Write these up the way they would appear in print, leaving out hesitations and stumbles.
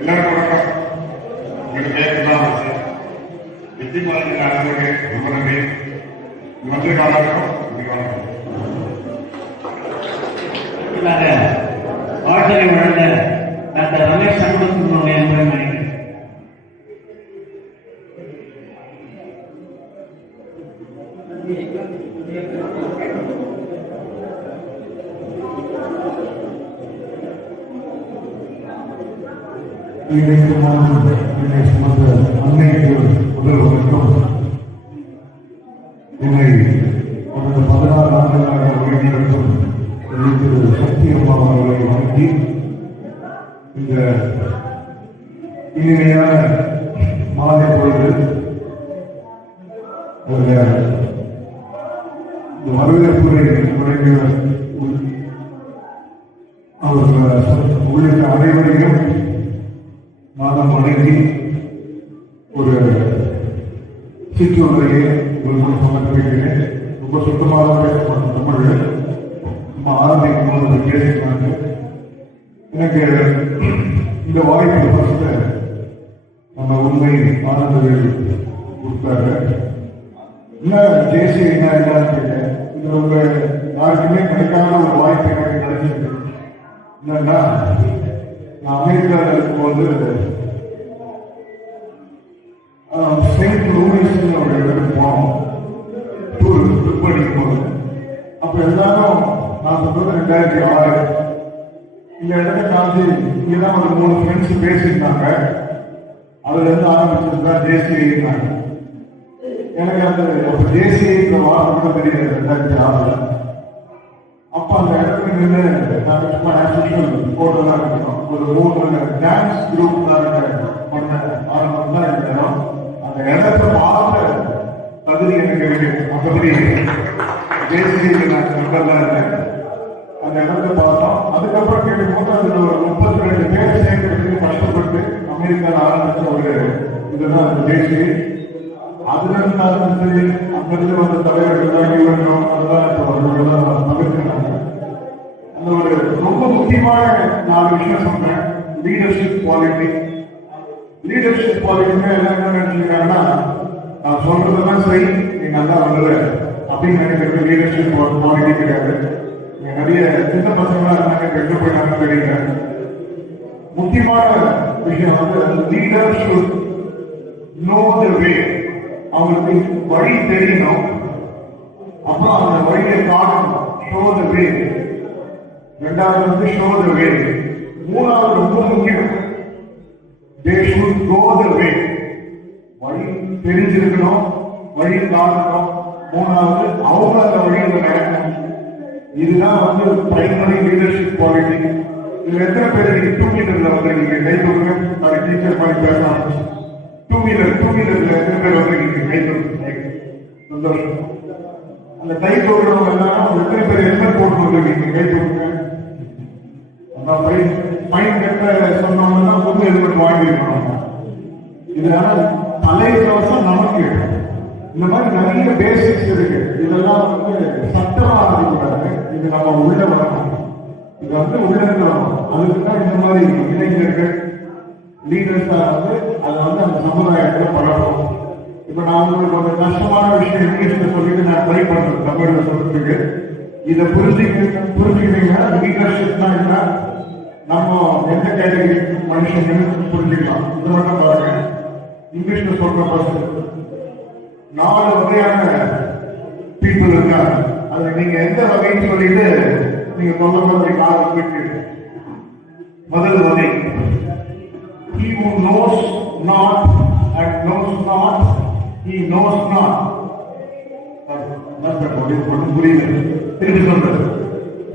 எல்லாருக்கும் வணக்கம். உங்களுக்கு பேசலாம் வெற்றி பாலத்தில் அனைவருக்கு ரொம்ப நன்றி. வந்து காலகட்டம் வாழ்க்கை வழங்க டாக்டர் ரமேஷ் சண்முகத்தினுடைய நினைக்கிறேன். அன்னைக்கு முதல் வணக்கம். என்னை கடந்த 16 ஆண்டுகளாக வழிநடத்தும் திரு சத்தியம்மா அவர்களை வணங்கி இந்த இனிமையான மாலை பொழுது இந்த வரவேற்புரை வழங்கியவர் அவர்கள் உள்ளிட்ட அனைவரையும் நானும் வணங்கி ஒரு சிற்றுரையை உங்களுக்கு சமர்ப்பிக்கிறேன். ரொம்ப சுத்தமாக பேசப்பட்ட தமிழ் நம்ம ஆரம்பிக்கும் போது பேசினாங்க. எனக்கு இந்த வாய்ப்பு ஃபர்ஸ்ட் நம்ம உண்மை ஆனந்தர்கள் கொடுத்தாரு. என்ன ஜேசி என்னன்னு கேட்டேன். இது உங்க யாருக்குமே கிடைக்காத ஒரு வாய்ப்பு எனக்கு கிடைச்சிருக்கு. என்னன்னா, நான் அமெரிக்காவில் இருக்கும்போது செயின்ட் லூயிஸ் ஒரு இடத்துக்கு போனோம். டூர் படிக்கும் போது அப்ப எல்லாரும் நான் சொல்றது 2006 இந்த இடத்த காமிச்சு இங்கதான் ஒரு 3 ஃப்ரெண்ட்ஸ் பேசியிருந்தாங்க. அதுல இருந்து ஆரம்பிச்சதுதான் ஜேசிஐ. எனக்கு அந்த ஜேசிஐ வார்த்தை கூட தெரியாது 2006. அப்ப அந்த இடத்துல நின்று போட்டோலாம் இருக்கணும். ஒரு 3 டான்ஸ் குரூப் பண்ண ஆரம்பம் தான் இந்த இடம். அந்த இடத்தை பார்த்த தகுதி எனக்கு இருக்கு. மற்றபடி ஜேசிஐ நான் நம்பர்லாம் இருக்கேன். அந்த இடத்தை பார்த்தோம். அதுக்கப்புறம் கேட்கும்போது அதுல ஒரு 32 பேர் சேர்க்கறதுக்கு கஷ்டப்பட்டு அமெரிக்காவில் ஆரம்பிச்ச ஒரு இதுதான் அந்த ஜேசிஐ. அதுல இருந்து ஆரம்பிச்சு அங்கிருந்து வந்த தலைவர்கள் தான் இவர்களும் அதுதான் இப்போ அவர்களெல்லாம் தவிர்க்கிறாங்க. அந்த ஒரு ரொம்ப முக்கியமான 4 விஷயம் சொன்னேன். Leadership quality. லீடர்ஷிப் குவாலிட்டினா எல்லாம் என்ன நினைச்சிருக்காங்கன்னா, நான் சொல்றதெல்லாம் சரி நீ நல்லா வருவ அப்படின்னு நினைக்கிறது லீடர்ஷிப் குவாலிட்டி கிடையாது. நிறைய சின்ன பசங்களா இருந்தாங்க, கெட்டு போயிட்டாங்க தெரியல. முக்கியமான விஷயம் வந்து லீடர் ஷுட் நோ தி வே. அவங்களுக்கு வழி தெரியணும். அப்புறம் அந்த வழியை காட்டணும். ஷோ தி வே. ரெண்டாவது வந்து ஷோ தி வே. மூணாவது ரொம்ப முக்கியம், தே ஷுட் கோ தி வே. வழி தெரிஞ்சிருக்கணும், வழி காட்டணும். மூணாவது அவங்க அந்த வழியில் நடக்கணும். இதுதான் வந்து பிரைமரி லீடர்ஷிப் குவாலிட்டி. இதுல எத்தனை பேர் நீங்க 2 வீலர்ல வந்து நீங்க கை கொடுங்க. நான் டீச்சர் மாதிரி பேச ஆரம்பிச்சு 2 வீலர்ல எத்தனை பேர் வந்து நீங்க கை கொடுங்க. சந்தோஷம். அந்த கை கொடுக்கிறவங்க எல்லாம் எத்தனை பேர் ஹெல்மெட் போட்டு வந்துருக்கீங்க கை கொடுங்க. ஃபைன் கட்ட சொன்னவங்கன்னா புது ஹெல்மெட் வாங்கிருக்கணும். இதனால தலைக்கவசம் நமக்கு இந்த மாதிரி நிறைய பேசிக்ஸ் இருக்கு. இதெல்லாம் வந்து சட்டமா இருக்கக்கூடாது. இது நம்ம உள்ள வரணும். இது வந்து உள்ள இருக்கணும். அதுக்கு தான் இந்த மாதிரி இளைஞர்கள் லீடர்ஸா வந்து அதை வந்து அந்த சமுதாயத்துல பழகும். இப்ப நான் உங்களுக்கு ஒரு கஷ்டமான விஷயம் இங்கிலீஷ்ல சொல்லிட்டு நான் ட்ரை பண்றேன் தமிழ்ல சொல்றதுக்கு. இதை புரிஞ்சுக்கிட்டீங்கன்னா லீடர்ஷிப்னா என்ன, நம்ம எந்த கேட்டகரி மனுஷங்க புரிஞ்சுக்கலாம். இது மட்டும் பாருங்க. இங்கிலீஷ்ல சொல்ற 4 வகையான பீப்புள் இருக்காங்க. அது நீங்க எந்த வகைன்னு சொல்லிட்டு நீங்க சொல்ல மாதிரி காலம் போயிட்டு. முதல் வகை, he who knows not and knows not, he knows not. புரியல, திருப்பி சொல்றது.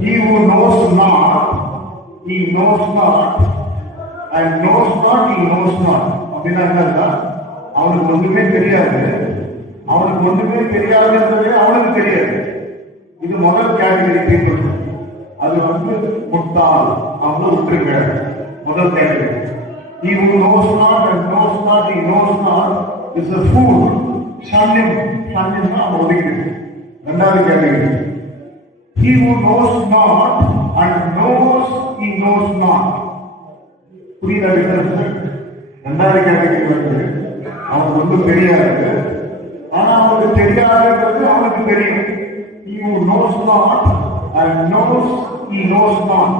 He who knows not, he knows not and knows not, he knows not. அப்படின்னா என்ன? அவனுக்கு ஒண்ணுமே தெரியாது. அவனுக்கு ஒண்ணுமே தெரியாதுன்றதே அவனுக்கு தெரியாது. இது முதல் கேட்டகரி பீப்புள். அது வந்து முட்டாள். அவங்க விட்டுருங்க. முதல் category. He who knows not and knows not, he knows not is a fool. சன்னியம்னா அவன் ஒதுக்கிட்டு. ரெண்டாவது category, he who knows not and knows he knows not. புரியுதா டிஃபரன்ஸ்? ரெண்டாவது கேட்டகரி வந்து அவனுக்கு ஒன்றும் தெரியாது, ஆனா அவனுக்கு தெரியாதுன்றது அவனுக்கு தெரியும். He who knows not and knows he knows not.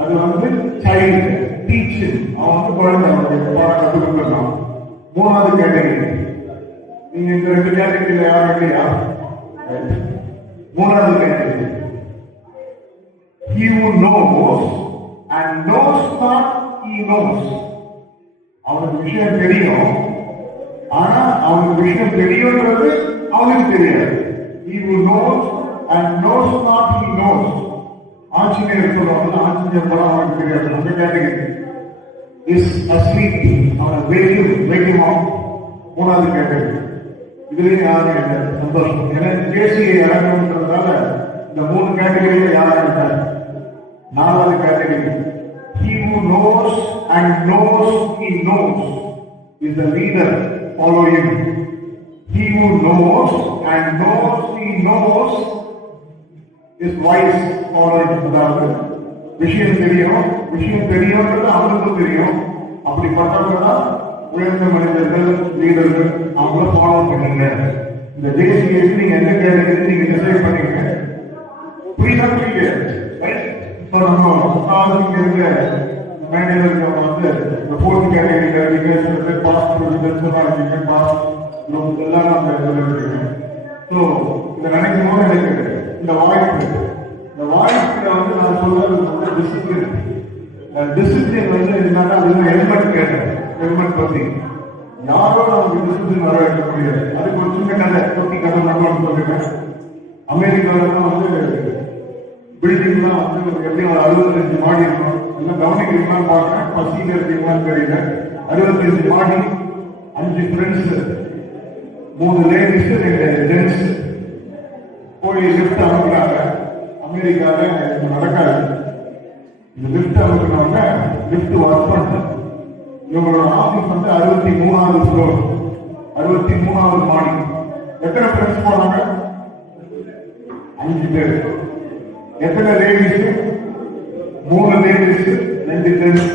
அது வந்து சைல்டு டீச்சர், அவன் வந்து குழந்தை, அவனுக்கு பாடம் கற்றுக் கொடுக்கலாம். மூணாவது கேட்டகரி, நீங்க இந்த ரெண்டு கேட்டகரியில யாரும் இல்லையா? மூணாவது category, he who knows and knows not he knows. அவனுக்கு விஷயம் தெரியும், ஆனா அவனுக்கு விஷயம் தெரியும்ன்றது அவனுக்கு தெரியாது. He who knows and knows not he knows. Anjaneyar சொல்லுவாங்க, ஆஞ்சநேயர் படம் அவனுக்கு தெரியாது. அந்த கேட்டகரி is asleep, அவனை wake him up. மூணாவது கேட்டகரி. இதுலயும் யாரும் இல்லை, சந்தோஷம். ஏன்னா கேசியை இறங்கணுன்றதால இந்த மூணு கேட்டகரியில யாரும் இல்லை. நாலாவது category, he who knows and knows he knows is the leader, follow him. He who knows and knows he knows is wise, follow him. அதாவது விஷயம் தெரியும்ன்றது அவனுக்கும் தெரியும். அப்படிப்பட்டவங்க உயர்ந்த மனிதர்கள், லீடர்கள், அவங்கள ஃபாலோ பண்ணுங்க. இந்த தேசிய நீங்க எந்த கேட்டகரி நீங்க டிசைட் பண்ணீங்க, புரியுதா? இப்ப நம்ம இங்க இருக்க மேனேஜர்கள் வந்து இந்த போர்த் கேட்டகரியில இருக்கீங்க, சில பேர் பாஸ் இருக்கீங்க, பாஸ் எல்லாம் நம்ம இதில் இருக்கீங்க. ஸோ இதை நினைக்கும் போது எனக்கு இந்த வாய்ப்புல வந்து நான் சொல்றது வந்து டிசிப்ளின். டிசிப்ளின் வந்து என்னன்னா ஹெல்மெட் கேட்டேன், ஹெல்மெட் பத்தி யாரோ நமக்கு டிசிப்ளின் வர வைக்க முடியாது. அதுக்கு ஒரு சின்ன கதை, தொட்டி கதை நம்ம சொல்லிட்டேன். அமெரிக்காவில வந்து பில்டிங்லாம் வந்து எப்படியும் ஒரு 65 மாடி இருக்கும். எல்லாம் கவனிக்கிறீங்களான்னு பார்க்கறேன், பசியில் இருக்கீங்களான்னு தெரியல. 65 மாடி, 5 ஃப்ரெண்ட்ஸ், 3 லேடிஸ், 2 ஜென்ட்ஸ் போய் லிஃப்ட் அனுப்புறாங்க. அமெரிக்கால நடக்காது. இந்த லிஃப்ட் அனுப்புனவங்க லிஃப்ட் ஒர்க் பண்ண இவங்களோட ஆபீஸ் வந்து 63வது ஃப்ளோர், 63வது மாடி. எத்தனை ஃப்ரெண்ட்ஸ் போறாங்க? 5 பேர். எத்தனை லேடிஸ்? 3 ladies, 2 gents.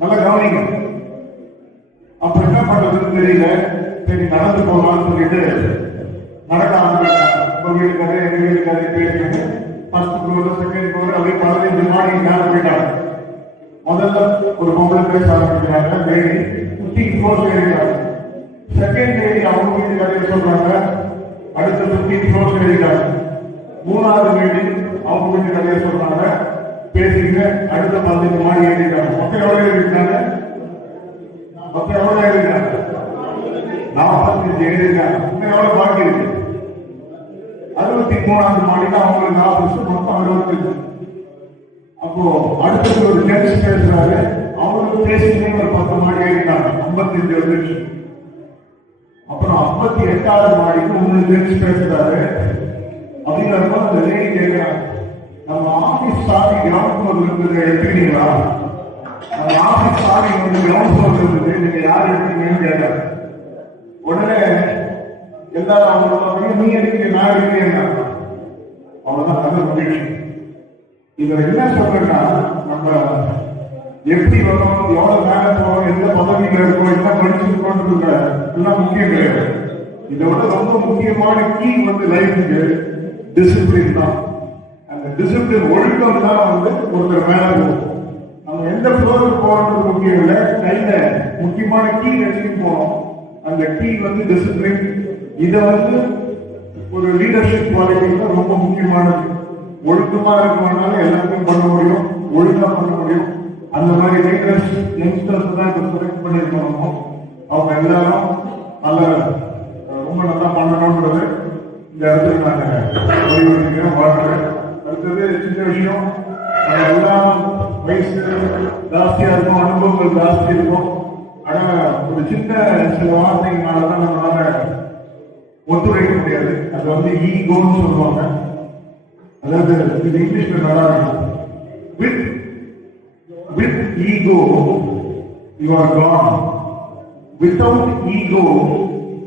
நல்லா கவனிங்க. அப்ப என்ன பண்றதுன்னு தெரியல. சரி நடந்து போகலாம்னு சொல்லிட்டு நடக்க ஆரம்பிச்சாங்க. உங்க வீட்டுக்காரே எங்க வீட்டுக்காரே பேசுறாங்க. ஃபர்ஸ்ட் ஃப்ளோர், செகண்ட் ஃப்ளோர், அப்படியே 15 மாடி மேல போயிட்டாங்க. முதல்ல ஒரு பொம்பளை பேச ஆரம்பிக்கிறாங்க, லேடி 15 ஃப்ளோர்ஸ் ஏறிட்டாங்க. செகண்ட் லேடி அவங்க வீட்டுக்காரே சொல்றாங்க, அடுத்த 15 ஃப்ளோர்ஸ் ஏறிட்டாங்க. மூணாவது லேடி அவங்க வீட்டுக்காரே சொல்றாங்க, பேசிட்டு அடுத்த 15 மாடி ஏறிட்டாங்க. மொத்தம் எவ்வளவு ஏறிட்டாங்க? 45 ஏறிட்டாங்க. இன்னும் எவ்வளவு பாக்கி இருக்கு? 63வது மாடிக்கு அவங்களுக்கு ஆபீஸ், மொத்தம் 65. அப்போ அடுத்தது ஒரு ஜென்ஸ் பேசுறாரு, அவங்களுக்கு பேசினே ஒரு 10 மாடி ஏறிட்டாங்க, 55 வந்துருச்சு. அப்புறம் 58வது மாடிக்கு 3 ஜென்ஸ் பேசுறாரு. அப்படிங்கிறப்ப அந்த லேடி கேட்கிறாங்க, நம்ம ஆபீஸ் சாவி கிரவுண்ட் ஃப்ளோர்ல இருக்குது, எடுத்துக்கிறீங்களா? நம்ம ஆபீஸ் சாவி வந்து கிரவுண்ட் ஃப்ளோர்ல இருக்குது, நீங்க யார் எடுத்தீங்கன்னு கேட்கறாங்க. உடனே எல்லாரும் அவங்க நீ எடுக்க நான் எடுக்கிறேன். அவ்வளவுதான் கதை முடிச்சு. இதுல என்ன சொல்றேன்னா, நம்ம எப்படி வரும், எவ்வளவு மேல போவோம், எந்த பதவியில இருக்கோம், என்ன படிச்சிருக்கோம்ன்றதுல எல்லாம் முக்கியம் கிடையாது. இதோட ரொம்ப முக்கியமான கீ வந்து லைஃபுக்கு டிசிப்ளின் தான். அந்த டிசிப்ளின் ஒழுக்கம் தான் வந்து ஒருத்தர் மேல போகும். நம்ம எந்த ஃப்ளோருக்கு போறது முக்கியம் இல்லை, கையில முக்கியமான கீ வச்சுட்டு போனோம். அந்த கீ வந்து டிசிப்ளின். இதை வந்து ஒரு லீடர்ஷிப் குவாலிட்டி ரொம்ப முக்கியமானது. ஒழுக்கமா இருக்கனால எல்லாத்தையும் பண்ண முடியும், ஒழுங்கா பண்ண முடியும். அந்த மாதிரி லீடர்ஸ் யங்ஸ்டர்ஸ் தான் இப்ப செலக்ட் பண்ணிருக்கோம். அவங்க எல்லாரும் நல்ல ரொம்ப நல்லா பண்ணணும்ன்றது இந்த இடத்துல நான் ஓய்வெடுக்கிறேன், வாழ்றேன். அடுத்தது சின்ன விஷயம், எல்லாம் வயசு ஜாஸ்தியா இருக்கும், அனுபவங்கள் ஜாஸ்தி இருக்கும். ஆனா ஒரு சின்ன சில வார்த்தைகளாலதான் நம்மளால ஒத்துழைக்க முடியாது. அது வந்து ஈகோன்னு சொல்லுவாங்க. அதாவது இது இங்கிலீஷ்ல நல்லா இருக்கும். With ego you are gone. Without ego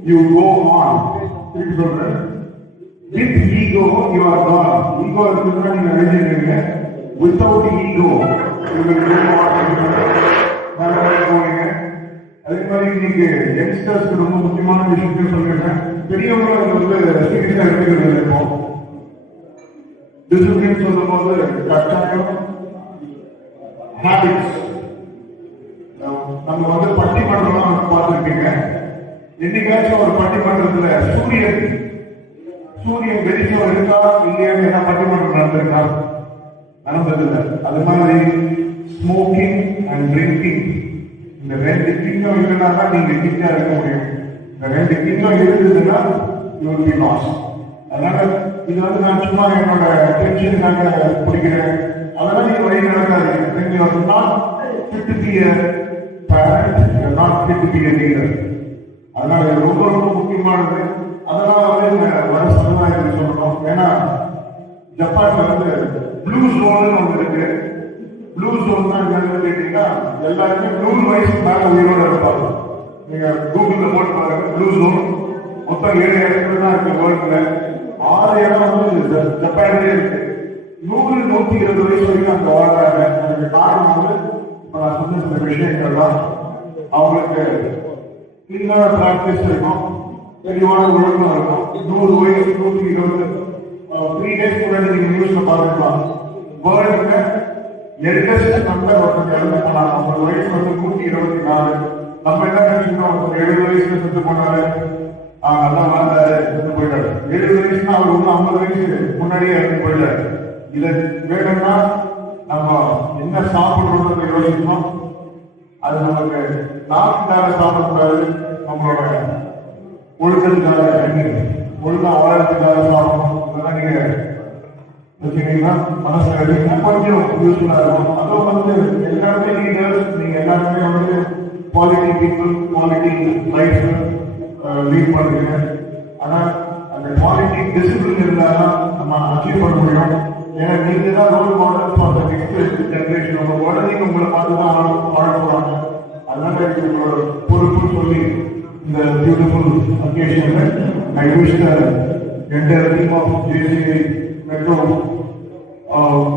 you go on. திருப்பி சொல்றேன். With ego you are gone. Ego இருக்குன்னா நீங்க எழுதிருக்கீங்க. Without ego you will go on. இன்னைக்கு யங்ஸ்டர்ஸ்க்கு ரொம்ப முக்கியமான விஷயத்தையும் சொல்லிடுறேன். பெரியவங்க சீரியஸா எடுத்துக்கிறது இருக்கும். டிசிப்ளின் சொல்லும் போது கட்டாயம் ஹேபிட்ஸ். நம்ம பட்டிமன்றம் பார்த்துருப்பீங்க. என்னைக்காச்சும் ஒரு பட்டிமன்றத்துல சூரியன் வெளிச்சம் இருக்கா இல்லையான்னு என்ன பட்டிமன்றம் நடந்திருக்கா? நடந்ததில்லை. அது மாதிரி ஸ்மோக்கிங் அண்ட் ட்ரிங்கிங், இந்த 2 கிங்கம் இல்லைன்னா தான் நீங்க கிங்கா இருக்க முடியும். இந்த 2 கிங்கம் இருந்ததுன்னா யூ வில் பி லாஸ். அதனால இது நான் சும்மா என்னோட டென்ஷனுக்காக பிடிக்கிறேன், அதெல்லாம் நீங்க வழி நடக்காதீங்க. You are not fit to be a parent, you are not fit to be a leader. அதனால இது ரொம்ப ரொம்ப முக்கியமானது. அதெல்லாம் வர சமுதாயத்தில் சொல்லணும். ஏன்னா ஜப்பான்ல ப்ளூ ஜோன் ஒன்று இருக்கு. ப்ளூ ஜோன் தான் கேட்டீங்கன்னா எல்லாருமே 100 வயசுக்கு மேல உயிரோட இருப்பாங்க. நீங்க கூகுள்ல போட்டு பாருங்க, ப்ளூ ஜோன் மொத்தம் 7 இடத்துல தான் இருக்கு வேர்ல்ட்ல. 6 இடம் ஜப்பான்லயே இருக்கு. 100-120 வயசு வரைக்கும் அங்க வாழ்றாங்க. அதுக்கு காரணம் இப்ப நான் சொன்ன சில விஷயங்கள்லாம் அவங்களுக்கு கிளீனான பிராக்டிஸ் இருக்கும், தெளிவான ஒழுக்கம் இருக்கும். 100 வயசு 120 3 days முன்னாடி நீங்க நியூஸ்ல பாத்துக்கலாம். வேர்ல்டுல எல்டஸ்ட் நம்பர் ஒருத்தர் இறந்து போனாங்க. அவங்க வயசு 124. நம்ம என்ன நினைச்சுக்கிறோம், 70 வயசுல செத்து போனாரு, நல்லா வாழ்ந்தாரு, செத்து போயிட்டாரு. 70 வயசுனா அவர் 50 வயசு முன்னாடியே இறந்து போயிட்டாரு. இதை வேணும்னா நம்ம என்ன சாப்பிடுறோம்னு யோசிக்கணும். அது நமக்கு நாட்டுக்காக சாப்பிடக்கூடாது, நம்மளோட ஒழுக்கத்துக்காக ஒழுங்கா வாழறதுக்காக சாப்பிடணும். இதெல்லாம் நீங்க வச்சுக்கிட்டீங்கன்னா மனசுல எடுத்தீங்கன்னா கொஞ்சம் யூஸ்ஃபுல்லா இருக்கும். அதுவும் எல்லாருமே லீடர்ஸ், நீங்க எல்லாருமே quality people, quality life lead பண்றீங்க. ஆனா அந்த குவாலிட்டி டிசிப்ளின் இருந்தாதான் நம்ம அச்சீவ் பண்ண முடியும். ஏன்னா நீங்க தான் role model for the next generation. உங்க குழந்தைங்க உங்களை பார்த்து தான் வாழ போறாங்க. அதனால இது உங்களோட பொறுப்பு சொல்லி இந்த பியூட்டிஃபுல் அக்கேஷன்ல I wish the entire team of JCI metro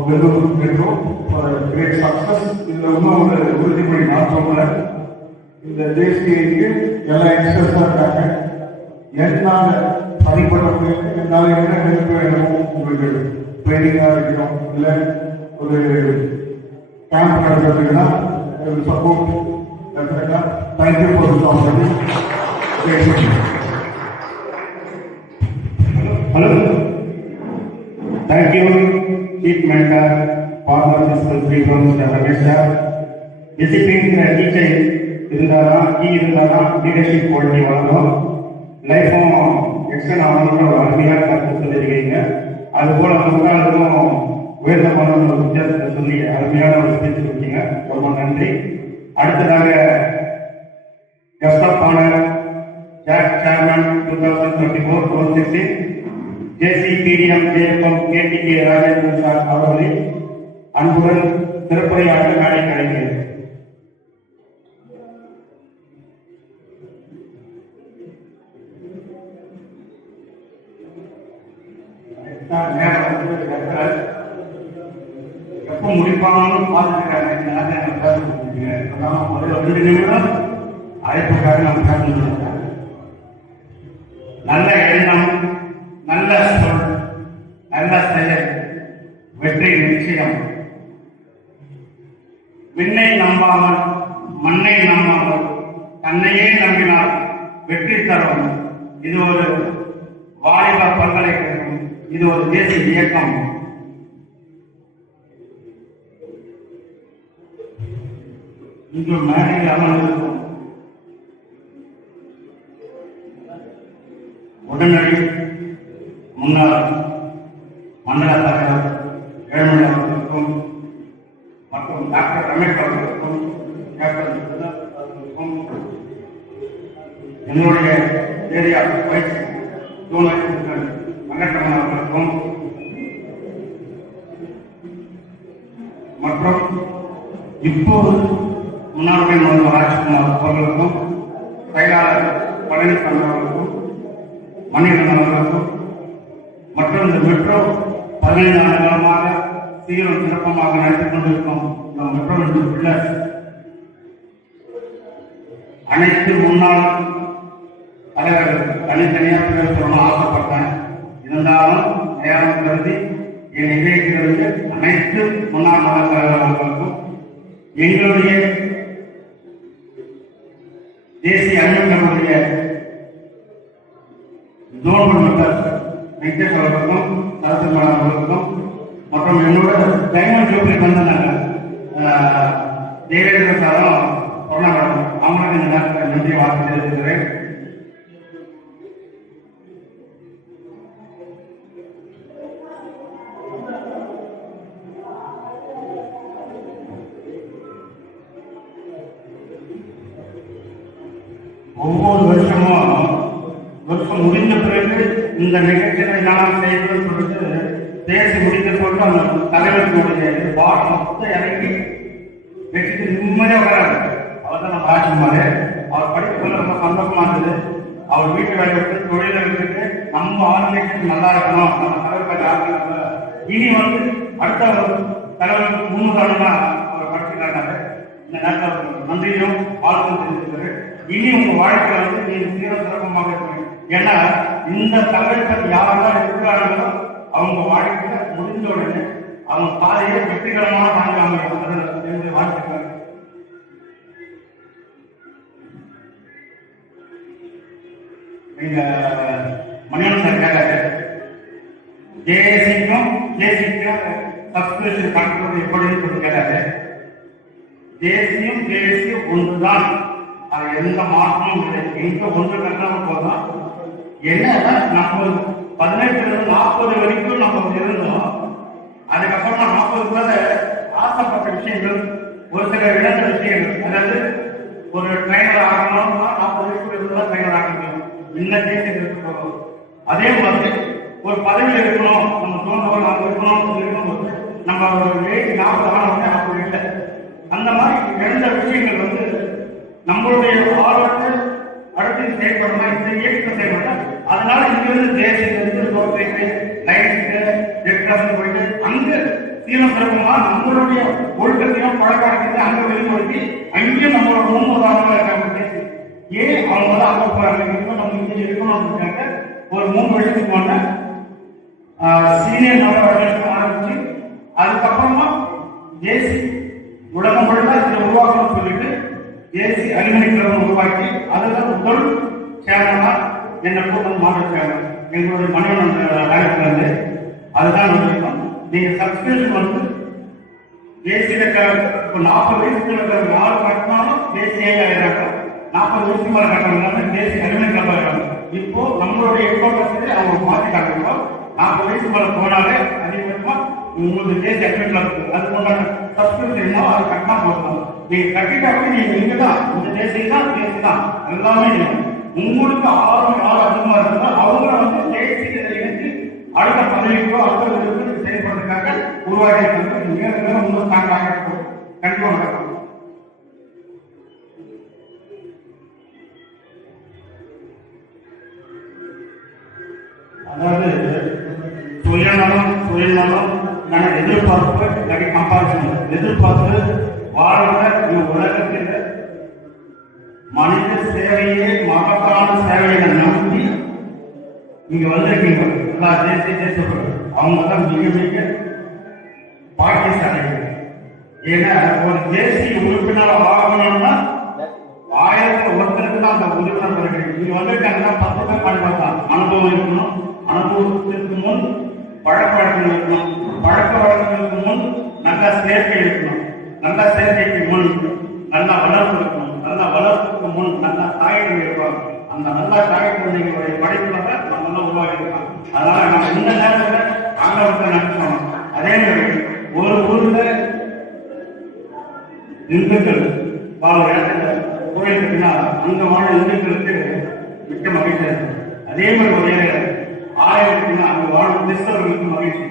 Vellore metro for great success. இதுல இன்னொரு உறுதிமொழி நான் சொல்றேன். இந்த ஜேசிஐக்கு எல்லா எக்ஸ்பர்ட்ஸா இருக்காங்க. என்னால தனிப்பட்ட முறையில் என்னால் என்ன ஹெல்ப் வேணுமோ உங்களுக்கு ட்ரைனிங்கா இருக்கணும், இல்ல ஒரு கேம்ப் நடக்கிறதுக்குன்னா support definitely. Thank you for this opportunity. Hello, thank you chief mentor former principal mister Ramesh sir. Discipline teacher இருந்தாதான் லீடர்ஷிப் குவாலிட்டி வளரும், லைஃப்பும் எக்ஸ்டெண்ட் ஆகணும்னு ஒரு அருமையான கருத்து சொல்லியிருக்கீங்க. அதுபோல முன்னாளுக்கும் உயர்ந்த பண்ண வித்தியாசத்தை சொல்லி அருமையான ஒரு ஸ்பீச் கொடுத்தீங்க, ரொம்ப நன்றி. அடுத்ததாக கெஸ்ட் ஆஃப் ஆனர் ஜாக் chairman 2024-2016 JCPDM JFM KDK Rajendran sir அவர்களை அன்புடன் சிறப்புரையாற்ற மேடை கிடைக்கிறது. எப்ப முடிப்பாங்கன்னு பார்த்துருக்காங்க. ஒரு 2 நிமிடம் அழைப்புக்காக நம்ம பேச. நல்ல எண்ணம், நல்ல சொல், நல்ல செயல், வெற்றி நிச்சயம். விண்ணை நம்பாமல் மண்ணை நம்பாமல் தன்னையே நம்பினால் வெற்றி தரும். இது ஒரு வாலிப பல்கலைக்கழகம், இது ஒரு தேசிய இயக்கம். இன்று மேடையில் அமர்ந்திருக்கும் உடனடி முன்னாள் மண்டல தலைவர் ஏழுமலை அவர்களுக்கும் மற்றும் டாக்டர் ரமேஷ் அவர்களுக்கும் கேப்டன் அவர்களுக்கும் என்னுடைய ஏரியா வைஸ் ஜோன் வெங்கட்ரமன் அவர்களுக்கும் மற்றும் இப்போது முன்னாள் முதல்வர் ராஜ்குமார் அவர்களுக்கும் செயலாளர் பழனிசாமி அவர்களுக்கும் மணிகண்டன் அவர்களுக்கும் மற்றும் இந்த மெட்ரோ 15 ஆண்டு காலமாக சீரும் சிறப்பமாக நடத்திக் கொண்டிருக்கும் மெட்ரோ பில்லர்ஸ் அனைத்து முன்னாள் தலைவர்கள் தனித்தனியாக பேர் சொல்லணும் ஆசைப்பட்டேன். இருந்தாலும் நேரம் கருதி என் நிகழ்ச்சிகளுக்கு அனைத்து முன்னாள் மாநில தலைவர்களுக்கும் எங்களுடைய தேசிய அறிவிக்கக்கூடிய ஜோன் மெம்பர் வெங்கடேஷ் அவர்களுக்கும் சரஸ்வதி மேடம் அவர்களுக்கும் மற்றும் என்னோட டைமண்ட் ஜூப்ளி வந்தாங்க தேவேந்திர சாரும் கொரோனா மேடம் அவங்களுக்கு இந்த நேரத்தில் நன்றி வாழ்த்து தெரிவிக்கிறேன். ஒவ்வொரு வருஷம் முடிந்த பிறகு இந்த நிகழ்ச்சிகளை நான் செய்வது சொல்லிட்டு பேசி முடித்த சொல்லிட்டு அந்த தலைவர்களுடைய பாடம் மொத்தம் இறங்கி வச்சுட்டு நிம்மதியாக வராது. அவர் தான் நம்ம ராஜ்குமார். அவர் படிப்புகள் ரொம்ப சந்தோஷமா இருந்தது. அவர் வீட்டு வேலை விட்டு தொழிலை விட்டுட்டு நம்ம ஆர்கனைசேஷன் நல்லா இருக்கணும், நம்ம தலைவர் ஆர்கனைசேஷன் இனி அடுத்த தலைவருக்கு முன்னுதாரணமா அவர் படிச்சுக்காட்டாரு. இந்த நேரத்தில் நன்றியும் வாழ்த்தும் தெரிவிக்கிறாரு. இனி உங்க வாழ்க்கையில நீங்க சீர சிறப்பமாக இருக்கணும். ஏன்னா இந்த தலைவர்கள் யாரெல்லாம் இருக்கிறார்களோ அவங்க வாழ்க்கையில முடிஞ்ச உடனே அவங்க பாதையை வெற்றிகரமான பாதுகாப்பு வாழ்த்துக்கள். நீங்க மணியன் சார் கேட்டாரு ஜேசிக்கும் சப்ஸ்கிரிப்ஷன் கணக்கு எப்படின்னு சொல்லி கேட்டாரு. தேசியம் ஒன்றுதான், அது எந்த மாற்றமும் இல்லை. எங்க ஒன்று கட்டாம போதும். என்ன நம்ம 18 40 வரைக்கும் நம்ம இருந்தோம். அதுக்கப்புறமா 40 ஆசைப்பட்ட விஷயங்கள், ஒரு சில இழந்த விஷயங்கள், அதாவது ஒரு ட்ரைனர் ஆகணும்னா 40 வயசுல இருந்துதான் ட்ரைனர் ஆக முடியும். இன்னும் தேசியத்திற்கு போகும். அதே மாதிரி ஒரு பதவியில் இருக்கணும், நம்ம தோன்றவர்கள் நம்ம இருக்கும்போது நம்ம ஒரு 40 ஆனவங்க அப்படி இல்லை. அந்த மாதிரி இழந்த விஷயங்கள் நம்மளுடைய ஆர்வத்தை அடுத்து செயல்படணும், இந்த இயக்கத்தை செயல்பட. அதனால இங்கிருந்து தேசியத்திலிருந்து சோசைட்டு லைன்ஸுக்கு ரெட்ராஸ் போயிட்டு அங்க சீனம் சிறப்புமா நம்மளுடைய ஒழுக்கத்தையும் பழக்கத்தையும் அங்க வெளிப்படுத்தி அங்கேயும் நம்மளோட முன்னுதாரணமா இருக்காங்க. தேசி ஏன் அவங்க தான் அங்க போறாங்க, நம்ம இங்க இருக்கணும்னு ஒரு 3 வருஷத்துக்கு முன்ன சீனியர் நபர்கள் ஆரம்பிச்சு அதுக்கப்புறமா தேசி உலகம் முழுக்க இதை உருவாக்கணும்னு சொல்லிட்டு தேசிய அலுமினி கிளப் உருவாக்கி அதுதான் முதல் சேர்மனா என்ன கூட்டம் மாவட்ட சேர்மன் எங்களுடைய மணிவன் டைரக்டர். அதுதான் இருக்கும். நீங்க சப்ஸ்கிரிப்ஷன் தேசிய 40 வயசுக்கு யார் கட்டினாலும் தேசிய 40 வயசுக்கு மேல கட்டணும் தேசிய அலுமினி கிளப் ஆகிறாங்க. இப்போ நம்மளுடைய இன்ஃபோர்மேஷன் அவங்க மாற்றி காட்டுறோம். 40 வயசு மேல போனாலே அதிகபட்சமா உங்களுக்கு தேசிய அலுமினி கிளப் அது கொண்டாட சப்ஸ்கிரிப்ஷன் அது கட்டினா போகணும். நீங்க கட்டிட்டாவே நீங்க இங்கதான் இந்த தேசியம் தான் எல்லாமே உங்களுக்கு ஆர்வம் அதிகமா இருந்தா அவங்க தேசியத்தை இணைத்து அடுத்த பதவிக்கோ அடுத்த செயல்படுறதுக்காக உருவாக்கி மேலும் உங்களுக்கு கண்டிப்பா நடக்கும். அதாவது சுயநலம் எதிர்பார்ப்பு இல்லாட்டி கம்பாரிசன். எதிர்பார்ப்பு வாழ்ந்த உலகத்தில் மனித சேவையே மகத்தான சேவையை நம்பி இங்க வந்திருக்கீங்க. எல்லா தேசிய அவங்க தான் மிக பாக்கியசாலிகள். ஏன்னா ஒரு தேசிய உறுப்பினர் ஆகணும்னா 1000 ஒருத்தருக்கு தான் அந்த உறுப்பினர் கிடைக்கும். இங்க வந்திருக்காங்கன்னா 10 பேர் பயன்படுத்தலாம். அனுபவம் இருக்கணும், அனுபவத்திற்கு முன் பழக்க வழக்கம் இருக்கணும், பழக்க வழக்கங்களுக்கு முன் நல்ல சேர்க்கை இருக்கணும், நல்ல சேர்க்கைக்கு முன் நல்ல வளர்ப்பு இருக்கணும், நல்ல வளர்ப்புக்கு முன் நல்ல தாய்கள் இருப்பாங்க. அந்த நல்ல தாய் குழந்தைகளுடைய படிப்புல நம்ம எல்லாம் உருவாக்கி இருக்கலாம். அதனால நம்ம இந்த நேரத்தில் ஆண்டவத்தை நினைச்சோம். அதே மாதிரி ஒரு ஊர்ல இந்துக்கள் கோயில் கட்டினா அங்க வாழ இந்துக்களுக்கு மிக்க மகிழ்ச்சி இருக்கும். அதே மாதிரி ஒரு ஆலயம் கட்டினா அங்க வாழும் கிறிஸ்தவர்களுக்கு மகிழ்ச்சி.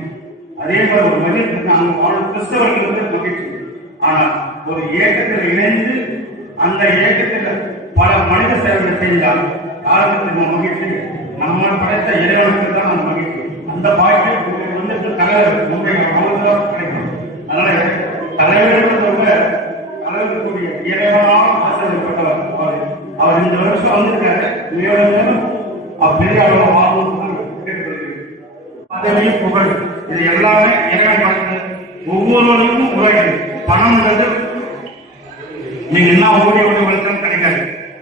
அதே மாதிரி ஒரு மகிழ்ச்சி அங்க வாழும் கிறிஸ்தவர்களுக்கு மகிழ்ச்சி. ஆனால் ஒரு இயக்கத்தில் இணைந்து அந்த இயக்கத்தில் பல மனித சேவைகளை செய்தால் யாருக்கு மகிழ்ச்சி? நம்ம படைத்த இறைவனுக்கு தான் அந்த மகிழ்ச்சி. அந்த பாக்கியம் தலைவர் கிடைக்கும். அதனால தலைவர்களுக்கு தலைவருக்குரிய இறைவனாக ஆசிரியப்பட்டவர் இந்த வருஷம் வந்திருக்காரு. மேலும் மேலும் பெரிய அளவு ஆர்வம் பதவி புகழ் இது எல்லாமே இறைவன் படைத்தது. ஒவ்வொருவருக்கும் உலகம் பணம்ன்றது நீங்க என்ன ஓடி வளர்த்தாலும் கிடைக்காது.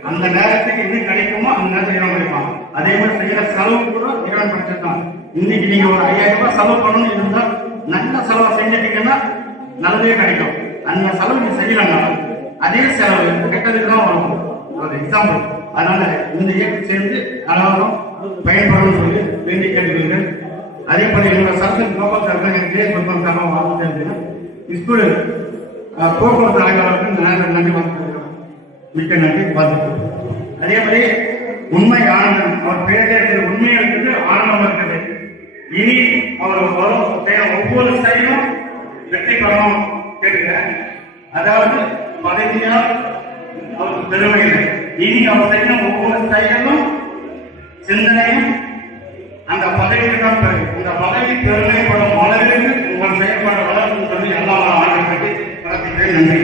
அந்த நேரத்துக்கு எது கிடைக்குமோ அந்த நேரத்தில் இறைவன் கிடைப்பான். அதே மாதிரி செய்யற செலவு கூட இறைவன் படைச்சிருக்கான். இன்னைக்கு நீங்க ஒரு 5000 ரூபாய் செலவு பண்ணணும்னு இருந்தா நல்ல செலவு செஞ்சுட்டீங்கன்னா நல்லதே கிடைக்கும். அந்த செலவு நீங்க செய்யலன்னா அதே செலவு கெட்டதுக்கு தான் வரும். ஒரு எக்ஸாம்பிள். அதனால இந்த இயக்கம் சேர்ந்து அனைவரும் பயன்படும் சொல்லி வேண்டி கேட்டுக்கொள்கிறேன். அதே போல என்னோட சரசன் போக்குவரத்து வாழ்த்து ஸ்கூல் போக்குவரத்து ஆய்வாளருக்கு நன்றி வாழ்த்துக்கிறோம். மிக்க நன்றி வாழ்த்துக்கிறோம். அதே மாதிரி உண்மை ஆனந்தம் அவர் பேரே உண்மையை இருக்குது, ஆனந்தம் இருக்குது. இனி அவர் வரும் ஒவ்வொரு செயலும் வெற்றி பெறணும் கேட்கிறேன். அதாவது பதவியால் அவருக்கு பெருமை இல்லை. இனி அவர் செய்யும் ஒவ்வொரு செயலும் சிந்தனையும் அந்த பதவிக்கு தான் பெறும். இந்த பதவி பெருமைப்படும் அளவிற்கு உங்கள் செயல்பாடு வளர்க்கும் சொல்லி எல்லா ஆண்டுகளை நடத்திக்கிறேன். நன்றி.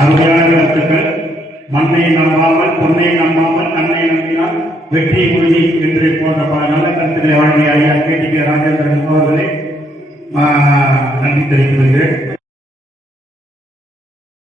அருமையான கருத்துக்கள். மண்ணை நம்பாமல் பொன்னை நம்பாமல் கண்ணை நம்பினால் வெற்றி உறுதி என்று போன்ற பல நல்ல கருத்துக்களை வழங்கிய ஐயா KTK ராஜேந்திரன் அவர்களை நன்றி தெரிவித்துள்ளேன்.